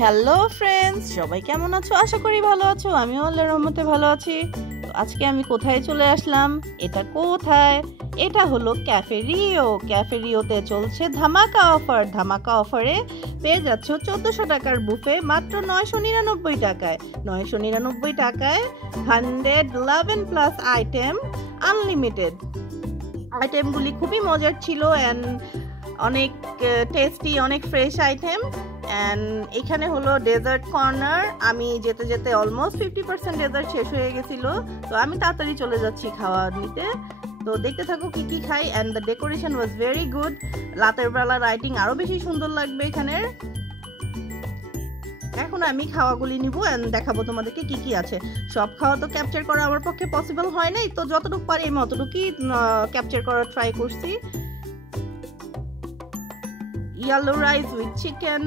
Hello friends, সবাই কেমন আছো? আশা করি ভালো আছো। আমিও আল্লাহর রহমতে ভালো আছি। তো আজকে আমি কোথায় চলে আসলাম? এটা কোথায়? এটা হলো ক্যাফে রিও। ক্যাফে রিওতে চলছে ধামাকা অফার। ধামাকা অফারে পেয়ে যাচ্ছ 1400 টাকার বুফে মাত্র 999 টাকায়। 999 টাকায় 111 প্লাস আইটেম, আনলিমিটেড। আইটেমগুলি খুবই মজার ছিল অ্যান্ড অনেক টেস্টি, অনেক ফ্রেশ আইটেম। অ্যান্ড এখানে হলো ডেজার্ট কর্নার। আমি যেতে যেতে অলমোস্ট 50% ডেজার্ট শেষ হয়ে গেছিলো, তো আমি তাড়াতাড়ি চলে যাচ্ছি খাওয়া নিতে। তো দেখতে থাকো কি কি খাই। And the decoration was very good. রাতের বেলা লাইটিং আরও বেশি সুন্দর লাগবে এখানের। এখন আমি খাওয়াগুলি নিব অ্যান্ড দেখাবো তোমাদেরকে কি কি আছে। সব খাওয়া তো ক্যাপচার করা আমার পক্ষে পসিবল হয় নাই, তো যতটুকু পারি আমি অতটুকুই ক্যাপচার করার ট্রাই করছি। Yellow rice with chicken,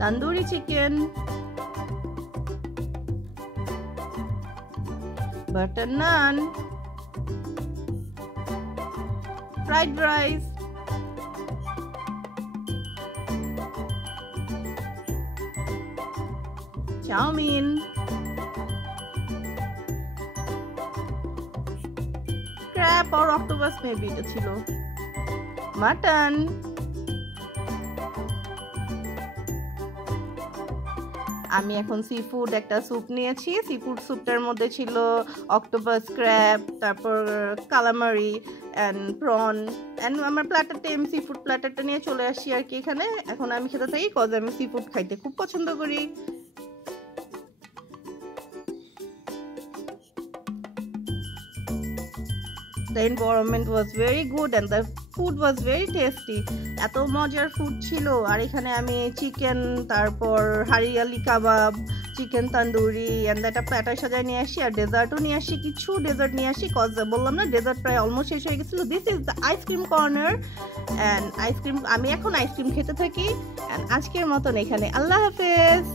tandoori chicken, butter naan, fried rice, chowmein, crab or octopus maybe এটা ছিল, mutton, আমি এখন সি ফুড একটা স্যুপ নিয়েছি। সি ফুড স্যুপটার মধ্যে ছিল অক্টোপাস, ক্র্যাব, তারপর কালামারি অ্যান্ড প্রন। অ্যান্ড আমার প্ল্যাটারটা, আমি সি ফুড প্ল্যাটারটা নিয়ে চলে আসছি আর কি এখানে। এখন আমি খেতে থাকি, কজ আমি সি ফুড খাইতে খুব পছন্দ করি। The environment was very good and the food was very tasty. এত মজার ফুড ছিল। আর এখানে আমি চিকেন, তারপর হারিয়ালি কাবাব, চিকেন তন্দুরি অ্যান্ড একটা প্ল্যাটার সাজায় নিয়ে আসি। আর ডেজার্টও নিয়ে আসি, কিছু ডেজার্ট নিয়ে আসি, কজ বললাম না ডেজার্ট প্রায় অলমোস্ট শেষ হয়ে গেছিলো। This is the ice cream corner and ice cream, আমি এখন আইসক্রিম খেতে থাকি। অ্যান্ড আজকের মতন এখানে আল্লাহ হাফেজ।